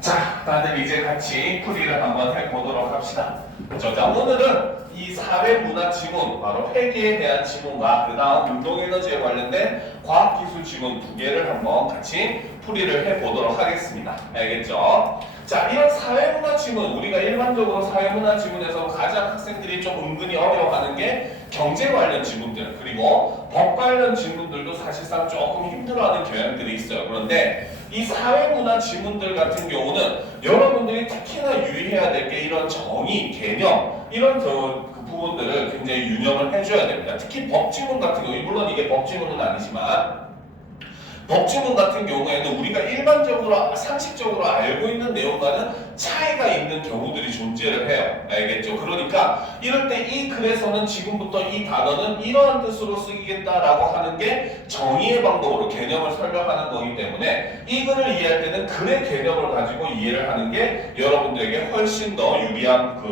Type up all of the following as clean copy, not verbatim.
자, 다들 이제 같이 풀이를 한번 해보도록 합시다. 그렇죠? 자, 오늘은 이 사회문화 지문, 바로 회계에 대한 지문과 그 다음 운동에너지에 관련된 과학기술 지문 두 개를 한번 같이 풀이를 해보도록 하겠습니다. 알겠죠? 자, 이런 사회문화 지문, 우리가 일반적으로 사회문화 지문에서 가장 학생들이 좀 은근히 어려워하는 게 경제 관련 지문들, 그리고 법 관련 지문들도 사실상 조금 힘들어하는 경향들이 있어요. 그런데 이 사회문화 지문들 같은 경우는 여러분들이 특히나 유의해야 될 게 이런 정의, 개념, 이런 그 부분들을 굉장히 유념을 해줘야 됩니다. 특히 법지문 같은 경우, 물론 이게 법지문은 아니지만 법지문 같은 경우에는 우리가 일반적으로 상식적으로 알고 있는 내용과는 차이가 있는 경우들이 존재를 해요. 알겠죠? 그러니까 이럴 때 이 글에서는 지금부터 이 단어는 이러한 뜻으로 쓰이겠다라고 하는 게 정의의 방법으로 개념을 설명하는 거기 때문에 이 글을 이해할 때는 글의 개념을 가지고 이해를 하는 게 여러분들에게 훨씬 더 유리한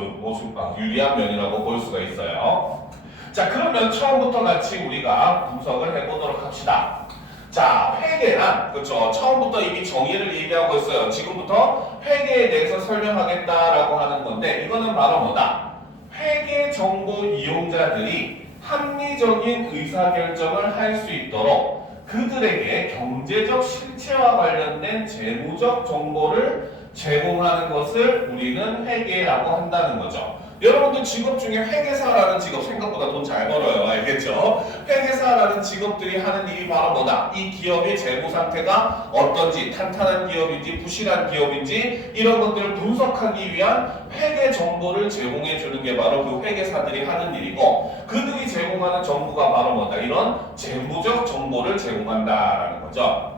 유리한 면이라고 볼 수가 있어요. 자, 그러면 처음부터 같이 우리가 분석을 해보도록 합시다. 자, 회계란, 그렇죠. 처음부터 이미 정의를 얘기하고 있어요. 지금부터 회계에 대해서 설명하겠다라고 하는 건데, 이거는 바로 뭐다? 회계 정보 이용자들이 합리적인 의사결정을 할 수 있도록 그들에게 경제적 실체와 관련된 재무적 정보를 제공하는 것을 우리는 회계라고 한다는 거죠. 여러분들 직업 중에 회계사라는 직업 생각보다 돈 잘 벌어요. 알겠죠? 회계사라는 직업들이 하는 일이 바로 뭐다? 이 기업의 재무 상태가 어떤지, 탄탄한 기업인지 부실한 기업인지 이런 것들을 분석하기 위한 회계 정보를 제공해 주는 게 바로 그 회계사들이 하는 일이고, 그들이 제공하는 정보가 바로 뭐다? 이런 재무적 정보를 제공한다라는 거죠.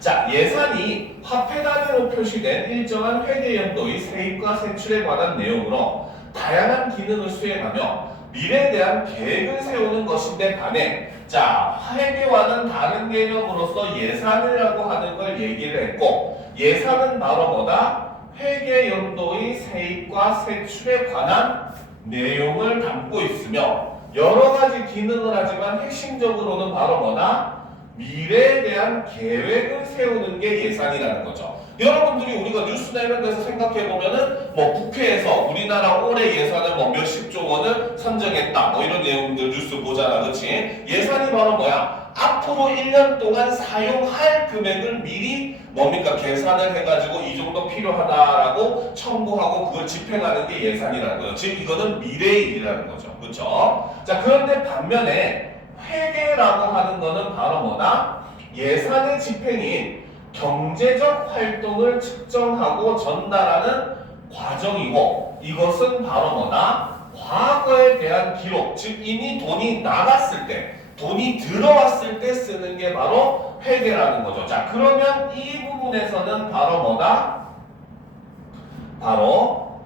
자, 예산이 화폐 단위로 표시된 일정한 회계 연도의 세입과 세출에 관한 내용으로 다양한 기능을 수행하며 미래에 대한 계획을 세우는 것인데 반해, 자, 회계와는 다른 개념으로서 예산이라고 하는 걸 얘기를 했고, 예산은 바로 뭐다? 회계 연도의 세입과 세출에 관한 내용을 담고 있으며 여러 가지 기능을 하지만 핵심적으로는 바로 뭐다? 미래에 대한 계획을 세우는 게 예산이라는 거죠. 여러분들이 우리가 뉴스나 이런 데서 생각해 보면은 뭐 국회에서 우리나라 올해 예산을 뭐 몇십조 원을 산정했다 뭐 이런 내용들 뉴스 보잖아, 그렇지? 예산이 바로 뭐야? 앞으로 1년 동안 사용할 금액을 미리 뭡니까? 계산을 해가지고 이 정도 필요하다라고 청구하고 그걸 집행하는 게 예산이라는 거죠. 즉 이거는 미래의 일이라는 거죠. 그렇죠? 자, 그런데 반면에 회계라고 하는 거는 바로 뭐다? 예산의 집행인 경제적 활동을 측정하고 전달하는 과정이고, 이것은 바로 뭐다? 과거에 대한 기록, 즉 이미 돈이 나갔을 때, 돈이 들어왔을 때 쓰는 게 바로 회계라는 거죠. 자, 그러면 이 부분에서는 바로 뭐다? 바로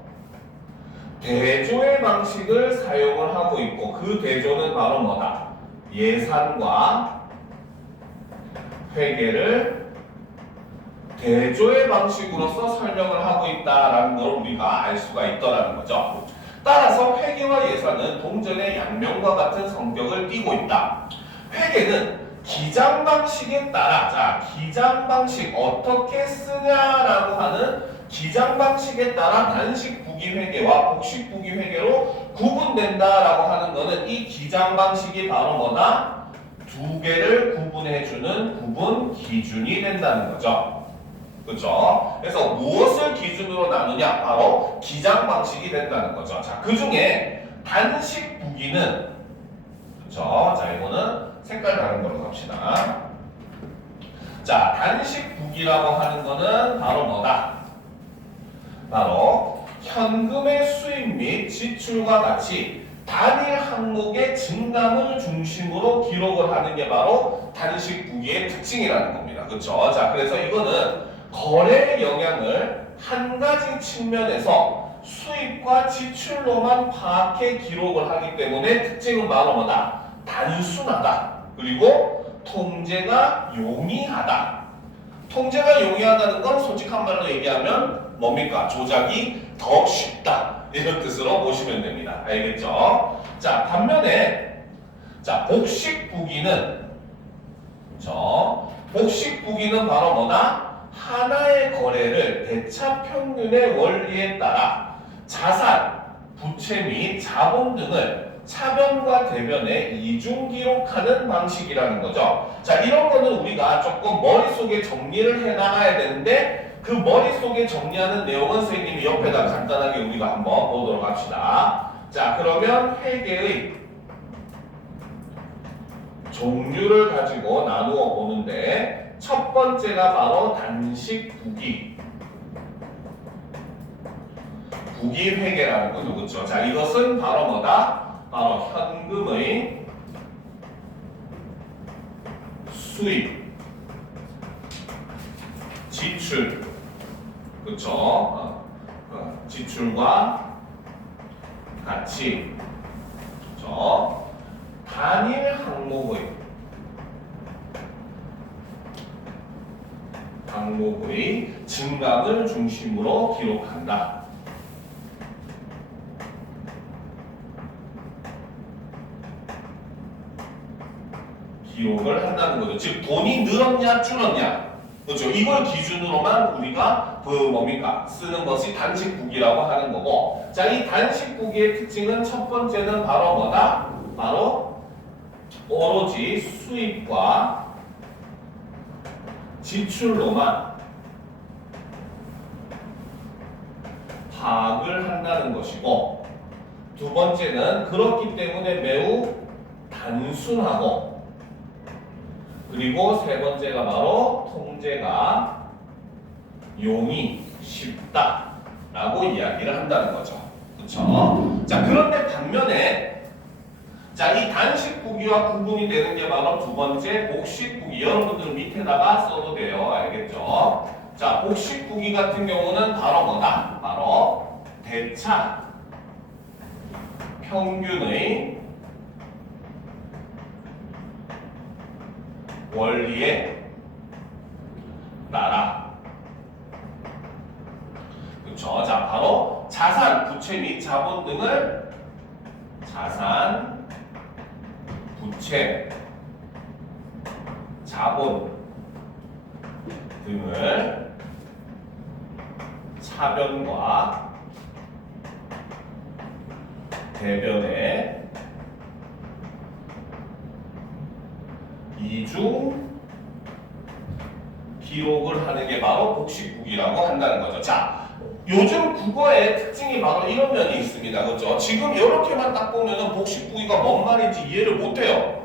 대조의 방식을 사용을 하고 있고, 그 대조는 바로 뭐다? 예산과 회계를 대조의 방식으로서 설명을 하고 있다라는 걸 우리가 알 수가 있다라는 거죠. 따라서 회계와 예산은 동전의 양면과 같은 성격을 띠고 있다. 회계는 기장 방식에 따라, 자, 기장 방식 어떻게 쓰냐라고 하는 기장 방식에 따라 단식 부기 회계와 복식 부기 회계로 구분된다라고 하는 거는 이 기장 방식이 바로 뭐다? 두 개를 구분해주는 구분 기준이 된다는 거죠. 그렇죠? 그래서 무엇을 기준으로 나누냐? 바로 기장 방식이 된다는 거죠. 자, 그 중에 단식 부기는, 그렇죠? 자, 이거는 색깔 다른 걸로 갑시다. 자, 단식 부기라고 하는 거는 바로 뭐다? 바로 현금의 수입 및 지출과 같이 단일 항목의 증감을 중심으로 기록을 하는 게 바로 단식 부기의 특징이라는 겁니다. 그렇죠? 자, 그래서 이거는 거래의 영향을 한 가지 측면에서 수입과 지출로만 파악해 기록을 하기 때문에 특징은 바로 뭐다? 단순하다. 그리고 통제가 용이하다. 통제가 용이하다는 건 솔직한 말로 얘기하면 뭡니까? 조작이 더 쉽다. 이런 뜻으로 보시면 됩니다. 알겠죠? 자, 반면에 자, 복식 부기는 바로 뭐다? 하나의 거래를 대차 평균의 원리에 따라 자산, 부채 및 자본 등을 차변과 대변에 이중 기록하는 방식이라는 거죠. 자, 이런 거는 우리가 조금 머릿속에 정리를 해 나가야 되는데 그 머릿속에 정리하는 내용은 선생님이 옆에다 간단하게 우리가 한번 보도록 합시다. 자, 그러면 회계의 종류를 가지고 나누어 보는데 첫 번째가 바로 단식 부기. 부기 회계라는 거죠. 그렇죠? 자, 이것은 바로 뭐다? 바로 현금의 수입, 지출, 그렇죠? 지출과 가치, 그렇죠? 단일 항목의 증감을 중심으로 기록한다. 기록을 한다는 거죠. 즉 돈이 늘었냐 줄었냐, 그렇죠? 이걸 기준으로만 우리가 뭡니까? 쓰는 것이 단식부기라고 하는 거고, 자, 이 단식부기의 특징은 첫 번째는 바로 뭐다? 바로 오로지 수입과 지출로만 파악을 한다는 것이고, 두 번째는 그렇기 때문에 매우 단순하고, 그리고 세 번째가 바로 통제가 용이 쉽다라고 이야기를 한다는 거죠. 그렇죠? 자, 그런데 반면에 자, 이 단식부기와 구분이 되는 게 바로 두 번째 복식부기. 여러분들 밑에다가 써도 돼요. 알겠죠? 자, 복식부기 같은 경우는 바로 뭐다? 바로 대차 평균의 원리에 따라, 그렇죠? 자, 바로 자산, 부채 및 자본 등을 자산, 부채, 자본 등을 차변과 대변에 이중 기록을 하는 게 바로 복식부기라고 한다는 거죠. 자, 요즘 국어의 특징이 바로 이런 면이 있습니다. 그렇죠? 지금 이렇게만 딱 보면은 복식부기가 뭔 말인지 이해를 못해요.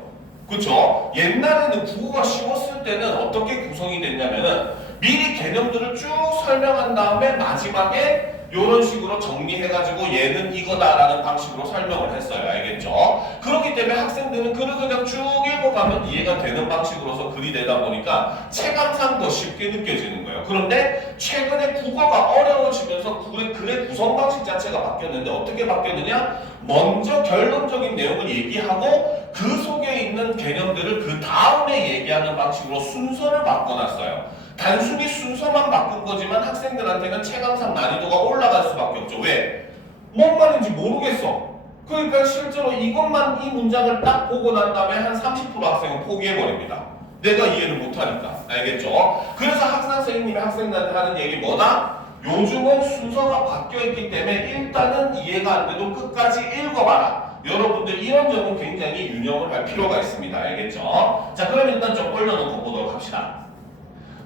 그렇죠? 옛날에는 국어가 쉬웠을 때는 어떻게 구성이 됐냐면은 미리 개념들을 쭉 설명한 다음에 마지막에 이런 식으로 정리해가지고 얘는 이거다라는 방식으로 설명을 했어요. 알겠죠? 그렇기 때문에 학생들은 글을 그냥 쭉 읽어가면 이해가 되는 방식으로서 글이 되다 보니까 체감상 더 쉽게 느껴지는 거예요. 그런데 최근에 국어가 어려워지면서 글의 구성 방식 자체가 바뀌었는데 어떻게 바뀌었느냐? 먼저 결론적인 내용을 얘기하고 그 속에 있는 개념들을 그 다음에 얘기하는 방식으로 순서를 바꿔놨어요. 단순히 순서만 바꾼 거지만 학생들한테는 체감상 난이도가 올라갈 수밖에 없죠. 왜? 뭔 말인지 모르겠어. 그러니까 실제로 이것만, 이 문장을 딱 보고 난 다음에 한 30% 학생은 포기해버립니다. 내가 이해를 못하니까. 알겠죠? 그래서 학생 선생님이 학생들한테 하는 얘기 뭐다? 요즘은 순서가 바뀌어있기 때문에 일단은 이해가 안 돼도 끝까지 읽어봐라. 여러분들 이런 점은 굉장히 유념을 할 필요가 있습니다. 알겠죠? 자, 그럼 일단 좀 올려놓고 보도록 합시다.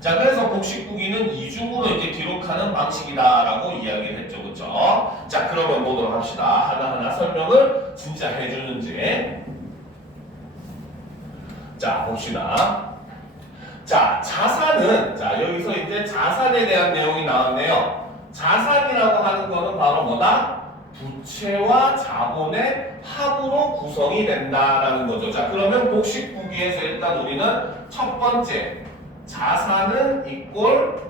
자, 그래서 복식부기는 이중으로 이제 기록하는 방식이다라고 이야기를 했죠. 그쵸? 자, 그러면 보도록 합시다. 하나하나 설명을 진짜 해주는지. 자, 봅시다. 자, 자산은, 자, 여기서 이제 자산에 대한 내용이 나왔네요. 자산이라고 하는 거는 바로 뭐다? 부채와 자본의 합으로 구성이 된다라는 거죠. 자, 그러면 복식부기에서 일단 우리는 첫 번째, 자산은 이꼴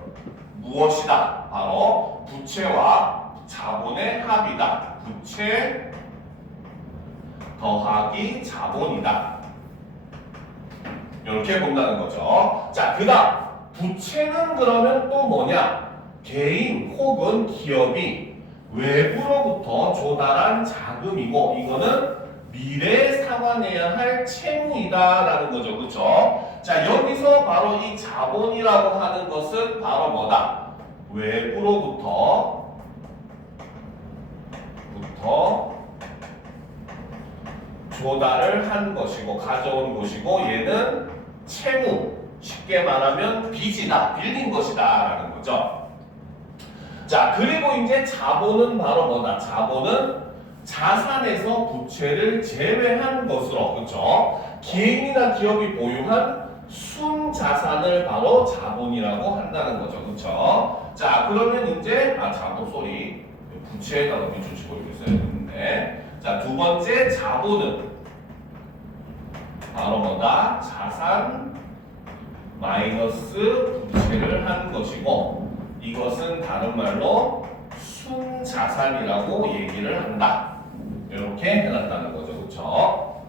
무엇이다? 바로 부채와 자본의 합이다. 부채 더하기 자본이다. 이렇게 본다는 거죠. 자, 그 다음 부채는 그러면 또 뭐냐? 개인 혹은 기업이 외부로부터 조달한 자금이고, 이거는 미래에 상환해야 할 채무이다라는 거죠. 그렇죠? 자, 여기서 바로 이 자본이라고 하는 것은 바로 뭐다? 외부로부터 조달을 한 것이고 가져온 것이고 얘는 채무, 쉽게 말하면 빚이다, 빌린 것이다 라는 거죠. 자, 그리고 이제 자본은 바로 뭐다? 자본은 자산에서 부채를 제외한 것으로, 그렇죠? 개인이나 기업이 보유한 순자산을 바로 자본이라고 한다는 거죠. 그렇죠? 자, 그러면 이제 자본 소리 부채에다가 밑줄 치고 이렇게 써야 되는데, 자, 두 번째 자본은 바로 뭐다? 자산 마이너스 부채를 한 것이고, 이것은 다른 말로 순자산이라고 얘기를 한다. 이렇게 해놨다는 거죠. 그렇죠?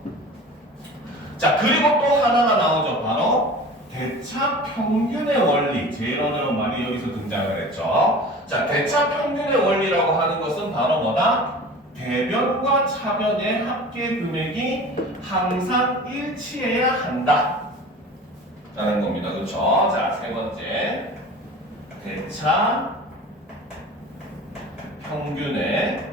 자, 그리고 또 하나가 나오죠. 바로 대차 평균의 원리. 제일 어려운 말이 여기서 등장을 했죠. 자, 대차 평균의 원리라고 하는 것은 바로 뭐다? 대변과 차변의 합계 금액이 항상 일치해야 한다 라는 겁니다. 그렇죠? 자, 세 번째 대차 평균의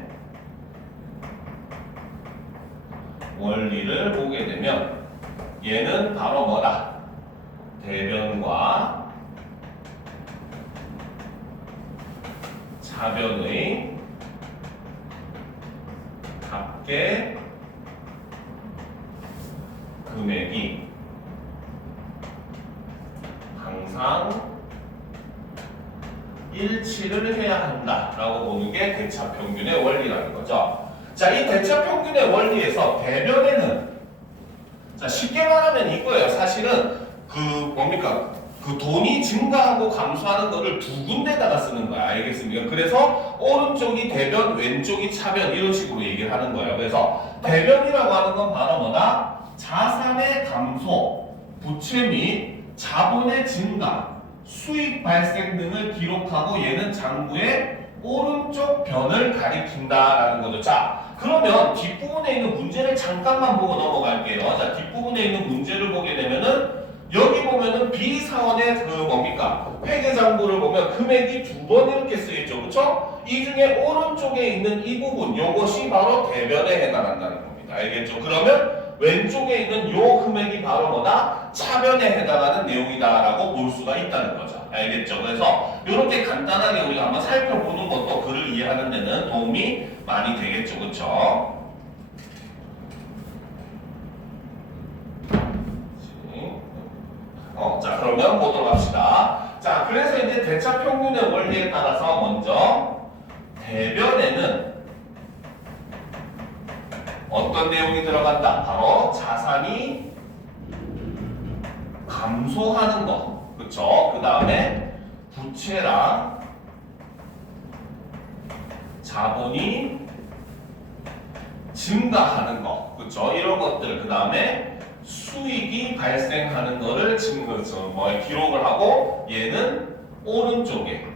원리를 보게 되면 얘는 바로 뭐다? 대변과 차변의 합계 금액이 항상 일치를 해야 한다라고 보는 게 대차 평균의 원리라는 거죠. 자, 이 대차 평균의 원리에서 대변에는 자, 쉽게 말하면 이거예요. 사실은 그 뭡니까? 그 돈이 증가하고 감소하는 거를 두 군데다가 쓰는 거야. 알겠습니까? 그래서 오른쪽이 대변, 왼쪽이 차변 이런 식으로 얘기를 하는 거예요. 그래서 대변이라고 하는 건 바로 뭐다? 자산의 감소, 부채 및 자본의 증가, 수익 발생 등을 기록하고 얘는 장부의 오른쪽 변을 가리킨다라는 거죠. 자, 그러면 뒷부분에 있는 문제를 잠깐만 보고 넘어갈게요. 자, 뒷부분에 있는 문제를 보게 되면은 여기 보면은 B사원의 그 뭡니까? 회계장부를 보면 금액이 두 번 이렇게 쓰여있죠. 그렇죠? 이 중에 오른쪽에 있는 이 부분, 요것이 바로 대변에 해당한다는 겁니다. 알겠죠? 그러면 왼쪽에 있는 요 금액이 바로 뭐다? 차변에 해당하는 내용이다라고 볼 수가 있다는 거죠. 알겠죠? 그래서 이렇게 간단하게 우리가 한번 살펴보는 것도 글을 이해하는 데는 도움이 많이 되겠죠. 그렇죠? 자, 그러면 보도록 합시다. 자, 그래서 이제 대차 평균의 원리에 따라서 먼저 대변에는 어떤 내용이 들어간다? 바로 자산이 감소하는 거. 그쵸? 그 다음에 부채랑 자본이 증가하는 거. 그쵸? 이런 것들. 그 다음에 수익이 발생하는 거를 기록을 하고 얘는 오른쪽에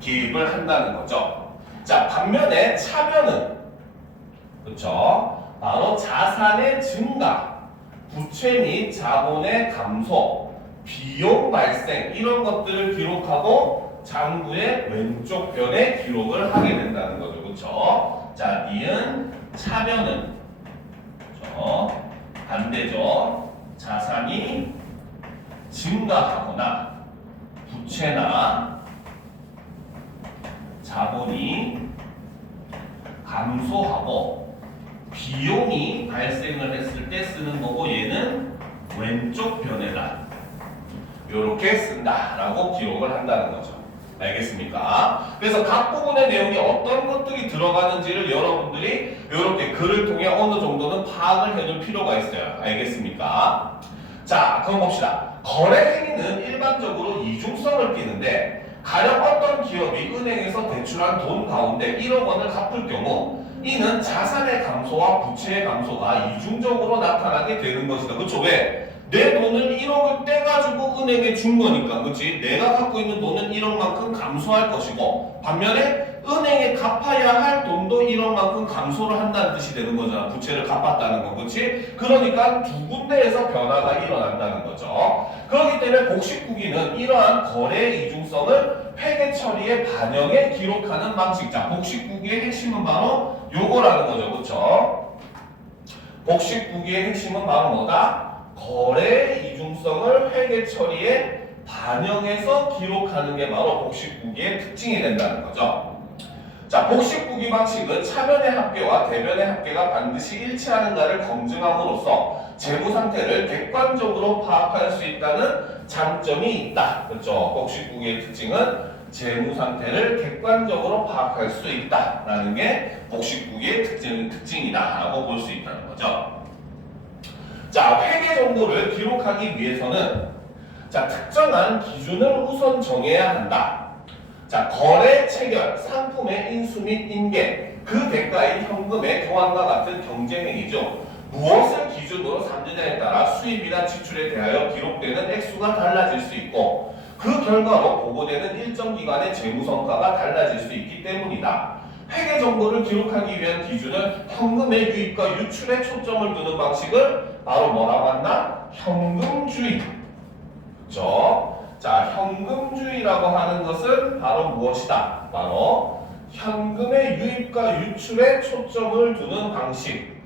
기입을 한다는 거죠. 자, 반면에 차변은 그렇죠? 바로 자산의 증가, 부채 및 자본의 감소, 비용 발생 이런 것들을 기록하고 장부의 왼쪽 변에 기록을 하게 된다는 거죠. 그렇죠? 자, 니은 차변은 그렇죠? 반대죠. 자산이 증가하거나 부채나 자본이 감소하고 비용이 발생을 했을 때 쓰는 거고 얘는 왼쪽 변에다 이렇게 쓴다라고 기록을 한다는 거죠. 알겠습니까? 그래서 각 부분의 내용이 어떤 것들이 들어가는지를 여러분들이 이렇게 글을 통해 어느 정도는 파악을 해둘 필요가 있어요. 알겠습니까? 자, 그럼 봅시다. 거래 행위는 일반적으로 이중성을 띠는데 가령 어떤 기업이 은행에서 대출한 돈 가운데 1억 원을 갚을 경우 이는 자산의 감소와 부채의 감소가 이중적으로 나타나게 되는 것이다. 그렇죠? 왜? 내 돈을 1억을 떼가지고 은행에 준 거니까, 그치? 내가 갖고 있는 돈은 1억만큼 감소할 것이고, 반면에 은행에 갚아야 할 돈도 1억만큼 감소를 한다는 뜻이 되는 거잖아. 부채를 갚았다는 거, 그치? 그러니까 두 군데에서 변화가 일어난다는 거죠. 그렇기 때문에 복식국이는 이러한 거래의 이중성을 회계 처리의 반영에 기록하는 방식. 자, 복식국의 핵심은 바로 요거라는 거죠, 그쵸? 복식국의 핵심은 바로 뭐다? 거래의 이중성을 회계 처리에 반영해서 기록하는 게 바로 복식국의 특징이 된다는 거죠. 자, 복식국의 방식은 차변의 합계와 대변의 합계가 반드시 일치하는가를 검증함으로써 재무 상태를 객관적으로 파악할 수 있다는 장점이 있다. 그렇죠? 복식국의 특징은 재무 상태를 객관적으로 파악할 수 있다라는 게 복식국의 특징이다라고 볼 수 있다는 거죠. 자, 회계 정보를 기록하기 위해서는 자, 특정한 기준을 우선 정해야 한다. 자, 거래 체결, 상품의 인수 및 인계, 그 대가인 현금의 교환과 같은 경쟁행위죠. 무엇을 기준으로 삼느냐에 따라 수입이나 지출에 대하여 기록되는 액수가 달라질 수 있고 그 결과로 보고되는 일정 기간의 재무성과가 달라질 수 있기 때문이다. 회계 정보를 기록하기 위한 기준은 현금의 유입과 유출에 초점을 두는 방식을 바로 뭐라고 한다? 현금주의. 그렇죠? 자, 현금주의라고 하는 것은 바로 무엇이다? 바로 현금의 유입과 유출에 초점을 두는 방식.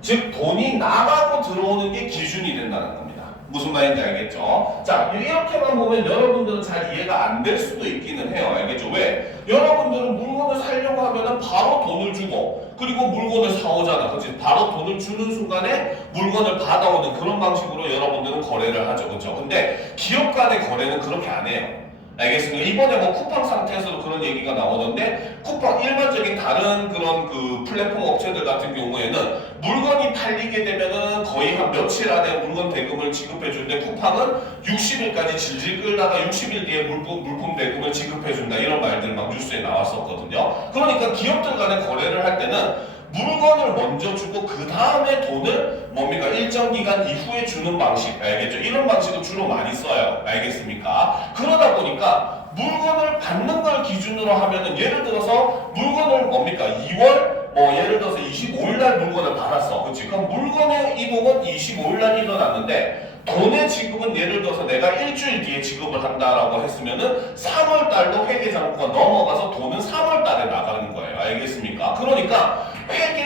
즉, 돈이 나가고 들어오는 게 기준이 된다는 겁니다. 무슨 말인지 알겠죠? 자, 이렇게만 보면 여러분들은 잘 이해가 안 될 수도 있기는 해요. 알겠죠? 왜? 여러분들은 물건을 사려고 하면은 바로 돈을 주고 그리고 물건을 사오잖아. 그렇지? 바로 돈을 주는 순간에 물건을 받아오는 그런 방식으로 여러분들은 거래를 하죠. 그렇죠? 근데 기업 간의 거래는 그렇게 안 해요. 알겠습니까? 이번에 뭐 쿠팡 상태에서도 그런 얘기가 나오던데 쿠팡 일반적인 다른 그런 그 플랫폼 업체들 같은 경우에는 물건이 팔리게 되면은 거의 한 며칠 안에 물건 대금을 지급해 주는데 쿠팡은 60일까지 질질 끌다가 60일 뒤에 물품 대금을 지급해 준다 이런 말들 막 뉴스에 나왔었거든요. 그러니까 기업들 간의 거래를 할 때는 물건을 먼저 주고 그 다음에 돈을 뭡니까? 일정 기간 이후에 주는 방식 알겠죠? 이런 방식을 주로 많이 써요. 알겠습니까? 그러다 보니까 물건을 받는 걸 기준으로 하면은 예를 들어서 물건을 뭡니까? 2월 예를 들어서 25일 날 물건을 받았어. 그치? 그럼 물건의 이동은 25일 날 일어났는데 돈의 지급은 예를 들어서 내가 일주일 뒤에 지급을 한다라고 했으면은 3월 달도 회계장부가 넘어가서 돈은 3월 달에 나가는 거예요. 알겠습니까? 그러니까 회계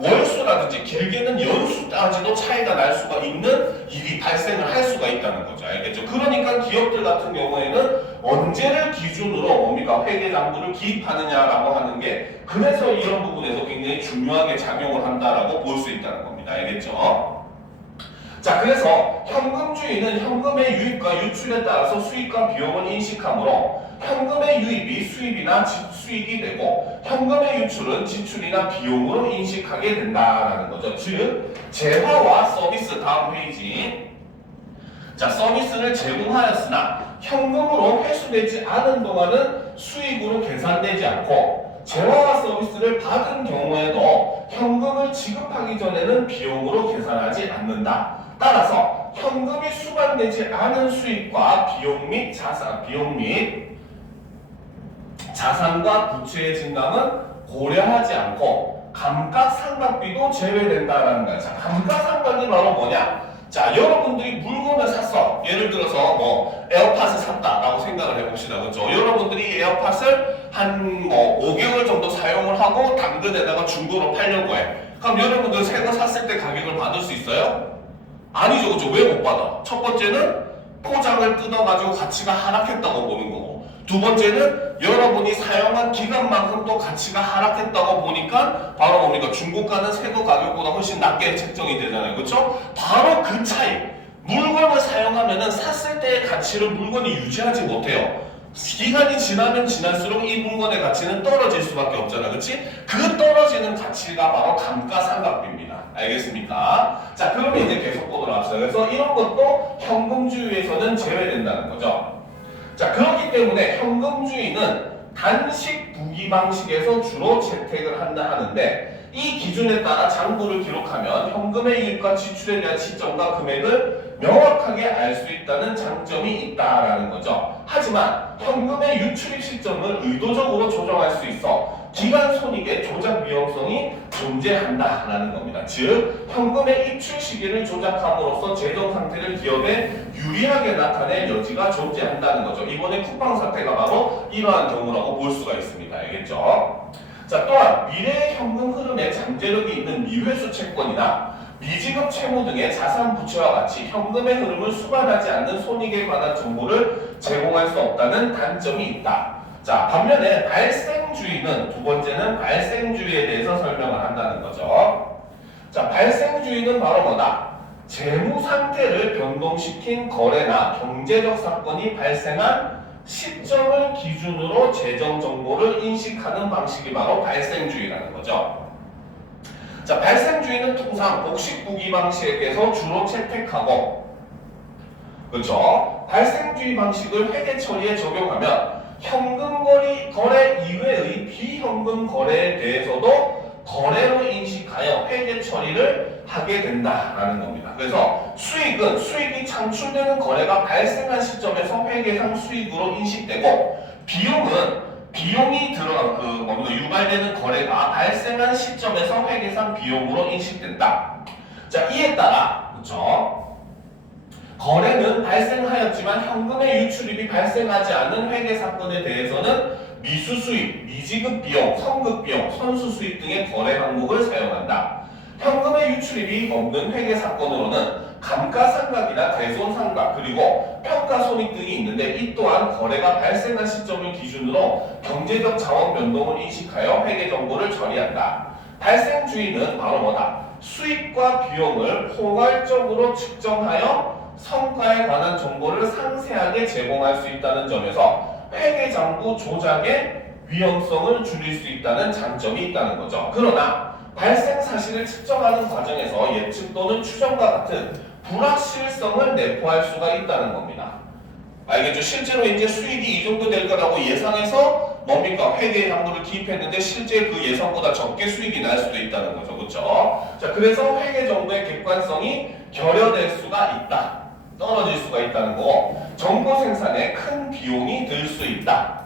월수라든지 길게는 연수까지도 차이가 날 수가 있는 일이 발생을 할 수가 있다는 거죠. 알겠죠? 그러니까 기업들 같은 경우에는 언제를 기준으로 회계장부를 기입하느냐라고 하는 게 그래서 이런 부분에서 굉장히 중요하게 작용을 한다라고 볼 수 있다는 겁니다. 알겠죠? 자, 그래서 현금주의는 현금의 유입과 유출에 따라서 수익과 비용을 인식하므로 현금의 유입이 수입이나 수익이 되고 현금의 유출은 지출이나 비용으로 인식하게 된다라는 거죠. 즉, 재화와 서비스 다음 페이지. 자, 서비스를 제공하였으나 현금으로 회수되지 않은 동안은 수익으로 계산되지 않고 재화와 서비스를 받은 경우에도 현금을 지급하기 전에는 비용으로 계산하지 않는다. 따라서 현금이 수반되지 않은 수익과 비용 및 자산과 부채의 증감은 고려하지 않고 감가상각비도 제외된다라는 거야. 자, 감가상각이 바로 뭐냐? 자, 여러분들이 물건을 샀어. 예를 들어서 에어팟을 샀다라고 생각을 해봅시다. 그렇죠? 여러분들이 에어팟을 한 5개월 정도 사용을 하고 당근에다가 중고로 팔려고 해. 그럼 여러분들 새 거 샀을 때 가격을 받을 수 있어요? 아니죠. 그렇죠? 왜 못 받아? 첫 번째는 포장을 뜯어가지고 가치가 하락했다고 보는 거고 두 번째는 여러분이 사용한 기간만큼 또 가치가 하락했다고 보니까 바로 중고가는 새거 가격보다 훨씬 낮게 책정이 되잖아요. 그렇죠? 바로 그 차이. 물건을 사용하면은 샀을 때의 가치를 물건이 유지하지 못해요. 기간이 지나면 지날수록 이 물건의 가치는 떨어질 수밖에 없잖아. 그렇지? 그 떨어지는 가치가 바로 감가상각비입니다. 알겠습니까? 자, 그러면 이제 계속 보도록 합시다. 그래서 이런 것도 현금주의에서는 제외된다는 거죠. 자, 그렇기 때문에 현금주의는 단식 부기 방식에서 주로 채택을 한다 하는데 이 기준에 따라 장부를 기록하면 현금의 유입과 지출에 대한 시점과 금액을 명확하게 알 수 있다는 장점이 있다라는 거죠. 하지만 현금의 유출입 시점을 의도적으로 조정할 수 있어 기간 손익의 조작 위험성이 존재한다라는 겁니다. 즉 현금의 입출 시기를 조작함으로써 재정 상태를 기업에 유리하게 나타낼 여지가 존재한다는 거죠. 이번에 쿠팡 사태가 바로 이러한 경우라고 볼 수가 있습니다. 알겠죠? 자, 또한 미래의 현금 흐름에 잠재력이 있는 미회수 채권이나 미지급 채무 등의 자산 부채와 같이 현금의 흐름을 수반하지 않는 손익에 관한 정보를 제공할 수 없다는 단점이 있다. 자, 반면에 발생주의는 두 번째는 발생주의에 대해서 설명을 한다는 거죠. 자, 발생주의는 바로 뭐다? 재무 상태를 변동시킨 거래나 경제적 사건이 발생한 시점을 기준으로 재정 정보를 인식하는 방식이 바로 발생주의라는 거죠. 자, 발생주의는 통상 복식부기 방식에서 주로 채택하고, 그렇죠? 발생주의 방식을 회계 처리에 적용하면 현금 거래 이외의 비현금 거래에 대해서도 거래로 인식하여 회계 처리를 하게 된다라는 겁니다. 그래서 수익이 창출되는 거래가 발생한 시점에서 회계상 수익으로 인식되고, 비용이 유발되는 거래가 발생한 시점에서 회계상 비용으로 인식된다. 자, 이에 따라, 그렇죠? 거래는 발생하였지만 현금의 유출입이 발생하지 않은 회계 사건에 대해서는 미수수입, 미지급 비용, 선급 비용, 선수 수입 등의 거래 항목을 사용한다. 현금의 유출입이 없는 회계 사건으로는 감가상각이나 대손상각 그리고 평가손익 등이 있는데 이 또한 거래가 발생한 시점을 기준으로 경제적 자원 변동을 인식하여 회계 정보를 처리한다. 발생주의는 바로 뭐다? 수익과 비용을 포괄적으로 측정하여 성과에 관한 정보를 상세하게 제공할 수 있다는 점에서 회계장부 조작의 위험성을 줄일 수 있다는 장점이 있다는 거죠. 그러나 발생 사실을 측정하는 과정에서 예측 또는 추정과 같은 불확실성을 내포할 수가 있다는 겁니다. 알겠죠? 실제로 이제 수익이 이 정도 될 거라고 예상해서 회계 장부를 기입했는데 실제 그 예상보다 적게 수익이 날 수도 있다는 거죠. 그렇죠? 자, 그래서 회계 정보의 객관성이 결여될 수가 있다. 떨어질 수가 있다는 거고, 정보 생산에 큰 비용이 들 수 있다.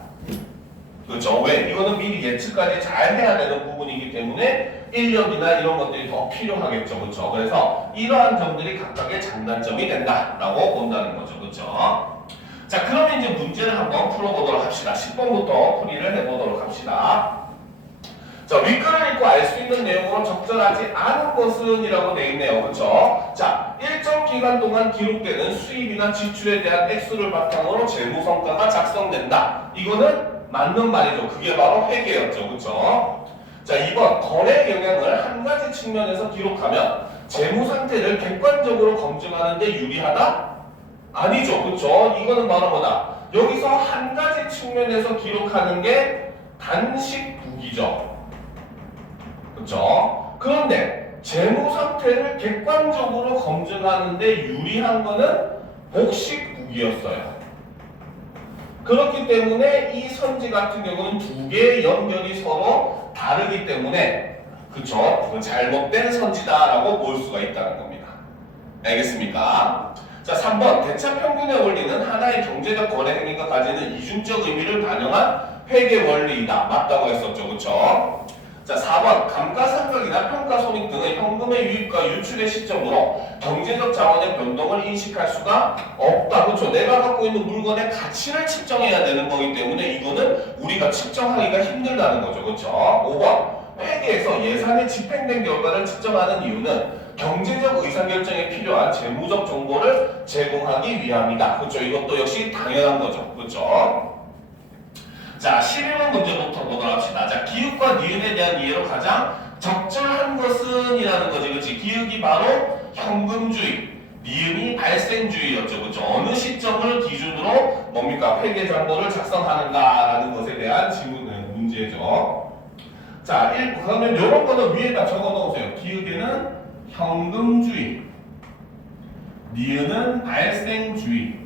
그렇죠? 왜? 이거는 미리 예측까지 잘 해야 되는 부분이기 때문에 인력이나 이런 것들이 더 필요하겠죠. 그렇죠? 그래서 이러한 점들이 각각의 장단점이 된다라고 본다는 거죠. 그렇죠? 자, 그러면 이제 문제를 한번 풀어보도록 합시다. 10번부터 풀이를 해보도록 합시다. 자, 윗글을 읽고 알 수 있는 내용으로 적절하지 않은 것은 이라고 되어 있네요. 그렇죠? 자, 일정 기간 동안 기록되는 수입이나 지출에 대한 액수를 바탕으로 재무성과가 작성된다. 이거는 맞는 말이죠. 그게 바로 회계였죠. 그렇죠? 자, 2번 거래 영향을 한 가지 측면에서 기록하면 재무 상태를 객관적으로 검증하는 데 유리하다? 아니죠. 그렇죠? 이거는 바로 뭐다? 여기서 한 가지 측면에서 기록하는 게 단식부기죠. 그렇죠? 그런데 재무 상태를 객관적으로 검증하는 데 유리한 거는 복식부기였어요. 그렇기 때문에 이 선지 같은 경우는 두 개의 연결이 서로 다르기 때문에, 그쵸? 잘못된 선지다라고 볼 수가 있다는 겁니다. 알겠습니까? 자, 3번 대차평균의 원리는 하나의 경제적 거래 행위가 가지는 이중적 의미를 반영한 회계 원리이다. 맞다고 했었죠. 그쵸? 자, 4번 감가상각이나 평가손익 등의 현금의 유입과 유출의 시점으로 경제적 자원의 변동을 인식할 수가 없다. 그렇죠? 내가 갖고 있는 물건의 가치를 측정해야 되는 거기 때문에 이거는 우리가 측정하기가 힘들다는 거죠. 그렇죠? 5번 회계에서 예산이 집행된 결과를 측정하는 이유는 경제적 의사결정에 필요한 재무적 정보를 제공하기 위함이다. 그렇죠? 이것도 역시 당연한 거죠. 그렇죠? 자, 11번 문제부터 보도록 합시다. 자, 기읍과 니은에 대한 이해로 가장 적절한 것은 이라는 거지. 그렇지? 기읍이 바로 현금주의, 니은이 발생주의였죠. 그렇죠? 어느 시점을 기준으로 회계장부를 작성하는가라는 것에 대한 문제죠. 자, 그러면 이런 거는 위에다 적어 놓으세요. 기읍에는 현금주의, 니은은 발생주의.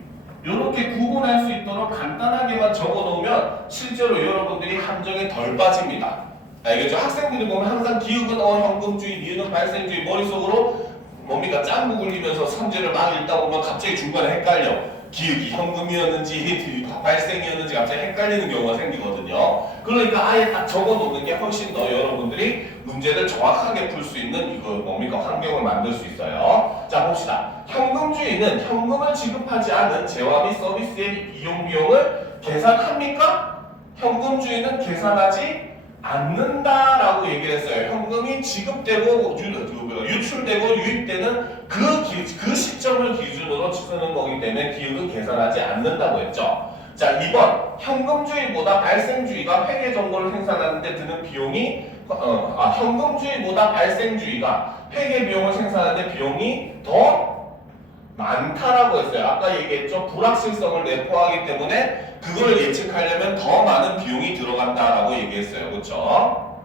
이렇게 구분할 수 있도록 간단하게만 적어 놓으면 실제로 여러분들이 함정에 덜 빠집니다. 알겠죠? 학생들이 보면 항상 기억은 현금주의, 니은 발생주의 머릿속으로 뭡니까? 짱구 굴리면서 성질을 막 읽다 보면 갑자기 중간에 헷갈려. 기억이 현금이었는지 발생이었는지 갑자기 헷갈리는 경우가 생기거든요. 그러니까 아예 딱 적어 놓는 게 훨씬 더 여러분들이 문제를 정확하게 풀 수 있는 이거 뭡니까? 환경을 만들 수 있어요. 자, 봅시다. 현금주의는 현금을 지급하지 않은 재화 및 서비스의 비용을 계산합니까? 현금주의는 계산하지 않는다라고 얘기를 했어요. 현금이 지급되고 유출되고 유입되는 그 시점을 기준으로 쓰는 거기 때문에 기억은 계산하지 않는다고 했죠. 자, 2번 현금주의보다 발생주의가 회계 정보를 생산하는 데 드는 비용이 현금주의보다 발생주의가 회계 비용을 생산하는 데 비용이 더 많다라고 했어요. 아까 얘기했죠. 불확실성을 내포하기 때문에 그걸 예측하려면 더 많은 비용이 들어간다라고 얘기했어요. 그렇죠?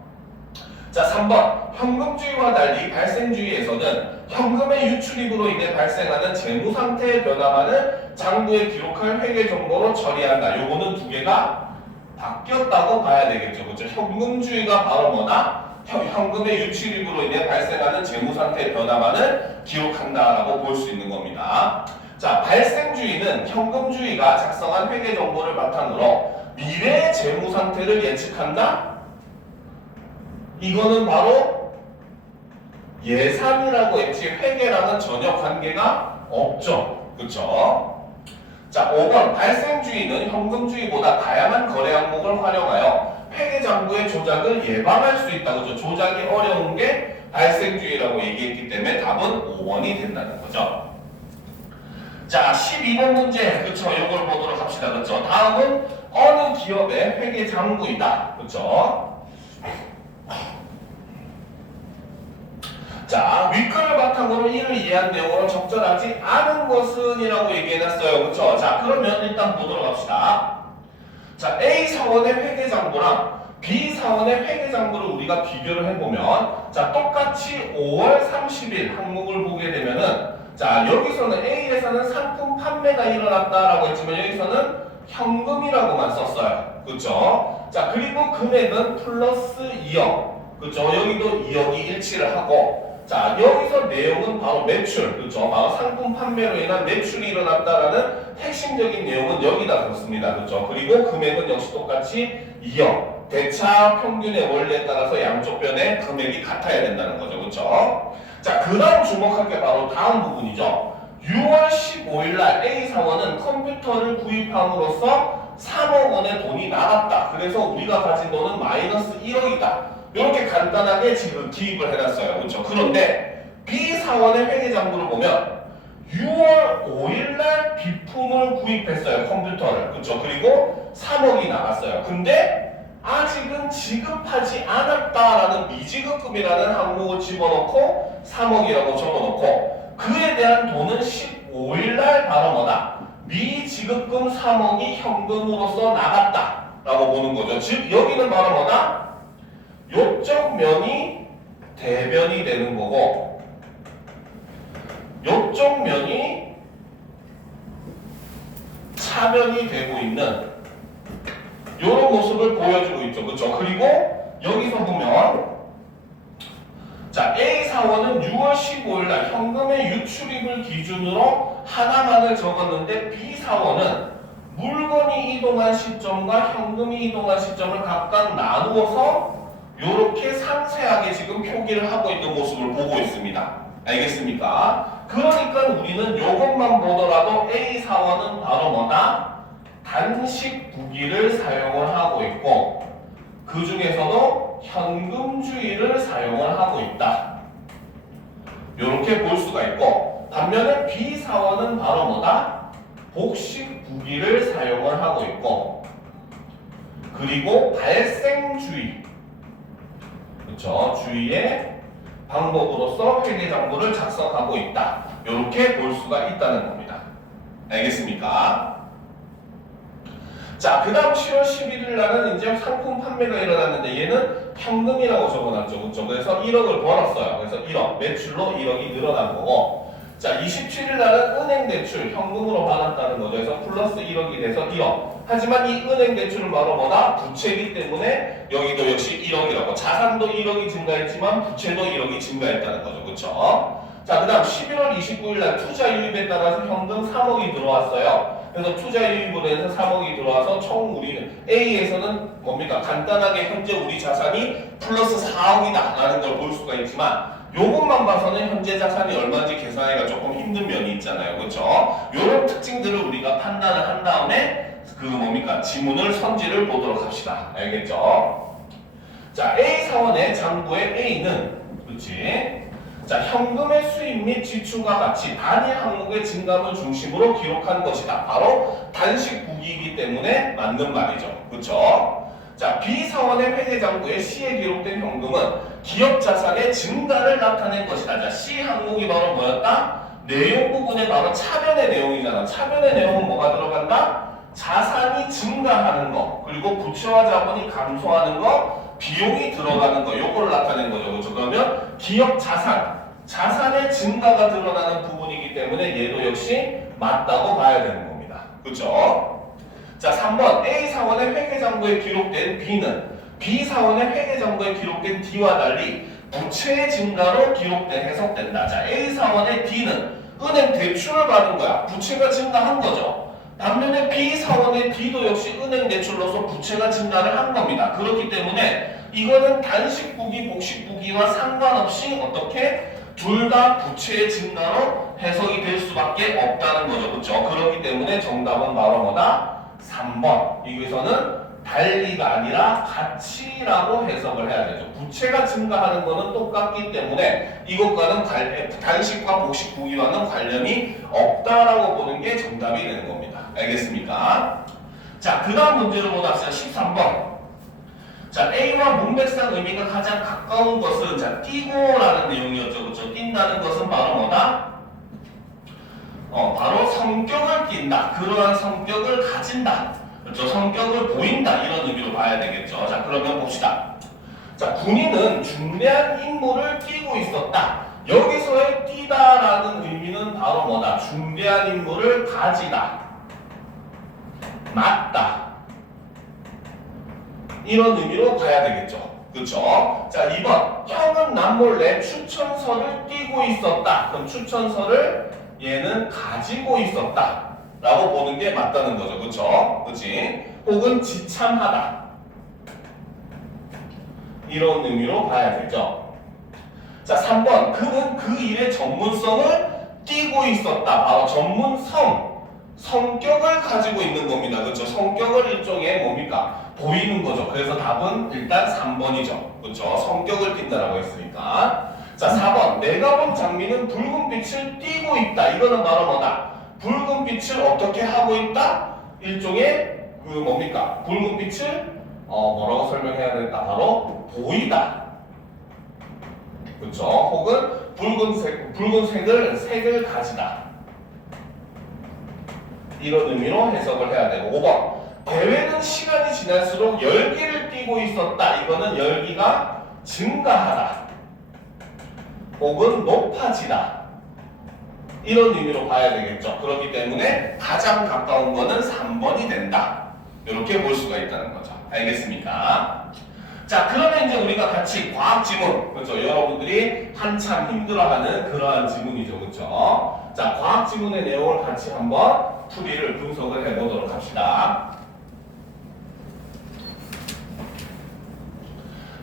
자, 3번 현금주의와 달리 발생주의에서는 현금의 유출입으로 인해 발생하는 재무 상태의 변화만을 장부에 기록할 회계 정보로 처리한다. 요거는 두 개가 바뀌었다고 봐야 되겠죠. 그렇죠? 현금주의가 바로 뭐다? 현금의 유출입으로 인해 발생하는 재무 상태의 변화만을 기록한다라고 볼 수 있는 겁니다. 자, 발생주의는 현금주의가 작성한 회계 정보를 바탕으로 미래의 재무 상태를 예측한다? 이거는 바로 예상이라고 했지 회계랑은 전혀 관계가 없죠. 그렇죠? 자, 5번 발생주의는 현금주의보다 다양한 거래 항목을 활용하여 회계장부의 조작을 예방할 수 있다. 그죠? 조작이 어려운 게 발생주의라고 얘기했기 때문에 답은 5번이 된다는 거죠. 자, 12번 문제. 그쵸? 이걸 보도록 합시다. 그쵸? 다음은 어느 기업의 회계장부이다. 그쵸? 자, 윗글을 바탕으로 이를 이해한 내용으로 적절하지 않은 것은 이라고 얘기해놨어요. 그쵸? 자, 그러면 일단 보도록 합시다. 자, A 사원의 회계장부랑 B 사원의 회계장부를 우리가 비교를 해보면 자, 똑같이 5월 30일 항목을 보게 되면은 자, 여기서는 A에서는 상품 판매가 일어났다라고 했지만 여기서는 현금이라고만 썼어요. 그쵸? 자, 그리고 금액은 플러스 2억. 그쵸? 여기도 2억이 일치를 하고 자, 여기서 내용은 바로 매출. 그쵸? 바로 상품 판매로 인한 매출이 일어났다라는 핵심적인 내용은 여기다 그렇습니다. 그쵸? 그리고 금액은 역시 똑같이 2억. 대차 평균의 원리에 따라서 양쪽 변의 금액이 같아야 된다는 거죠. 그쵸? 자, 그 다음 주목할 게 바로 다음 부분이죠. 6월 15일 날 A 사원은 컴퓨터를 구입함으로써 3억 원의 돈이 나갔다. 그래서 우리가 가진 돈은 마이너스 1억이다. 이렇게 간단하게 지금 기입을 해놨어요. 그렇죠? 그런데 B 사원의 회계장부를 보면 6월 5일 날 비품을 구입했어요. 컴퓨터를. 그렇죠? 그리고 3억이 나갔어요. 근데 아직은 지급하지 않았다라는 미지급금이라는 항목을 집어넣고 3억이라고 적어놓고 그에 대한 돈은 15일 날 바로 뭐다? 미지급금 3억이 현금으로서 나갔다라고 보는 거죠. 즉 여기는 바로 뭐다? 요쪽 면이 대변이 되는 거고 요쪽 면이 차변이 되고 있는 이런 모습을 보여주고 있죠. 그렇죠? 그리고 여기서 보면 자, A 사원은 6월 15일 날 현금의 유출입을 기준으로 하나만을 적었는데 B 사원은 물건이 이동한 시점과 현금이 이동한 시점을 각각 나누어서 이렇게 상세하게 지금 표기를 하고 있는 모습을 보고 있습니다. 알겠습니까? 그러니까 우리는 이것만 보더라도 A 사원은 바로 뭐다? 단식 부기를 사용을 하고 있고 그 중에서도 현금주의를 사용을 하고 있다. 이렇게 볼 수가 있고 반면에 B 사원은 바로 뭐다? 복식 부기를 사용을 하고 있고 그리고 발생주의 그렇죠? 주의의 방법으로서 회계장부를 작성하고 있다. 이렇게 볼 수가 있다는 겁니다. 알겠습니까? 자, 그 다음 7월 11일 날은 이제 상품 판매가 일어났는데 얘는 현금이라고 적어놨죠. 그렇죠? 그래서 1억을 벌었어요. 그래서 1억, 매출로 1억이 늘어난 거고 자, 27일 날은 은행 대출 현금으로 받았다는 거죠. 그래서 플러스 1억이 돼서 1억. 하지만 이 은행 대출은 바로 뭐다? 부채이기 때문에 여기도 역시 1억이라고. 자산도 1억이 증가했지만 부채도 1억이 증가했다는 거죠. 그쵸? 자, 그 다음 11월 29일 날 투자 유입에 따라서 현금 3억이 들어왔어요. 그래서 투자 유입으로 해서 3억이 들어와서 총 우리는 A에서는 뭡니까? 간단하게 현재 우리 자산이 플러스 4억이다 라는 걸 볼 수가 있지만 요것만 봐서는 현재 자산이 얼마인지 계산하기가 조금 힘든 면이 있잖아요. 그렇죠? 요런 특징들을 우리가 판단을 한 다음에 그 뭡니까? 지문을 선지를 보도록 합시다. 알겠죠? 자, A 사원의 장부의 A는 그렇지? 자, 현금의 수입 및 지출과 같이 단위 항목의 증감을 중심으로 기록한 것이다. 바로 단식부기이기 때문에 맞는 말이죠. 그렇죠? 자, B 사원의 회계장부에 C에 기록된 현금은 기업 자산의 증가를 나타낸 것이다. 자, C 항목이 바로 뭐였다? 내용 부분에 바로 차변의 내용이잖아. 차변의 내용은 뭐가 들어간다? 자산이 증가하는 거, 그리고 부채와 자본이 감소하는 거, 비용이 들어가는 거, 요거를 나타낸 거죠. 그렇죠? 그러면 기업 자산의 증가가 드러나는 부분이기 때문에 얘도 역시 맞다고 봐야 되는 겁니다. 그렇죠? 자, 3번 A 사원의 회계장부에 기록된 B는 B 사원의 회계장부에 기록된 D와 달리 부채의 증가로 기록된 해석된다. 자, A 사원의 D는 은행 대출을 받은 거야. 부채가 증가한 거죠. 반면에 B 사원의 D도 역시 은행 대출로서 부채가 증가를 한 겁니다. 그렇기 때문에 이거는 단식부기, 복식부기와 상관없이 어떻게 둘 다 부채의 증가로 해석이 될 수밖에 없다는 거죠. 그렇죠? 그렇기 때문에 정답은 바로 뭐다? 3번. 여기서는 달리가 아니라 같이라고 해석을 해야 되죠. 부채가 증가하는 거는 똑같기 때문에 이것과는 단식과 복식부기와는 관련이 없다라고 보는 게 정답이 되는 겁니다. 알겠습니까? 자, 그 다음 문제를 보다 13번. 자, A와 문맥상 의미가 가장 가까운 것은 자, 띄고라는 내용이었죠. 그렇죠? 띈다는 것은 바로 뭐다? 바로 성격을 띈다. 그러한 성격을 가진다. 그렇죠? 성격을 보인다. 이런 의미로 봐야 되겠죠. 자, 그러면 봅시다. 자, 군인은 중대한 임무를 띄고 있었다. 여기서의 띄다라는 의미는 바로 뭐다? 중대한 임무를 가지다. 맞다. 이런 의미로 봐야 되겠죠. 그렇죠? 자, 2번. 형은 남몰래 추천서를 띄고 있었다. 그럼 추천서를 얘는 가지고 있었다. 라고 보는 게 맞다는 거죠. 그렇죠? 그렇지? 혹은 지참하다. 이런 의미로 봐야겠죠. 자, 3번. 그는 그 일의 전문성을 띄고 있었다. 바로 성격을 가지고 있는 겁니다. 그렇죠? 성격을 일종의 뭡니까? 보이는 거죠. 그래서 답은 일단 3번이죠. 그렇죠? 성격을 띈다라고 했으니까. 자, 4번. 내가 본 장미는 붉은 빛을 띠고 있다. 이거는 바로 뭐다? 붉은 빛을 어떻게 하고 있다? 일종의 그 뭡니까? 붉은 빛을 뭐라고 설명해야 될까? 바로 보이다. 그렇죠? 혹은 붉은 색을 가지다. 이런 의미로 해석을 해야 되고. 5번. 대회는 시간이 지날수록 열기를 띠고 있었다. 이거는 열기가 증가하다. 혹은 높아지다. 이런 의미로 봐야 되겠죠. 그렇기 때문에 가장 가까운 거는 3번이 된다. 이렇게 볼 수가 있다는 거죠. 알겠습니까? 자, 그러면 이제 우리가 같이 과학 지문, 그렇죠? 여러분들이 한참 힘들어하는 그러한 지문이죠. 그렇죠? 자, 과학 지문의 내용을 같이 한번 풀이를 분석을 해보도록 합시다.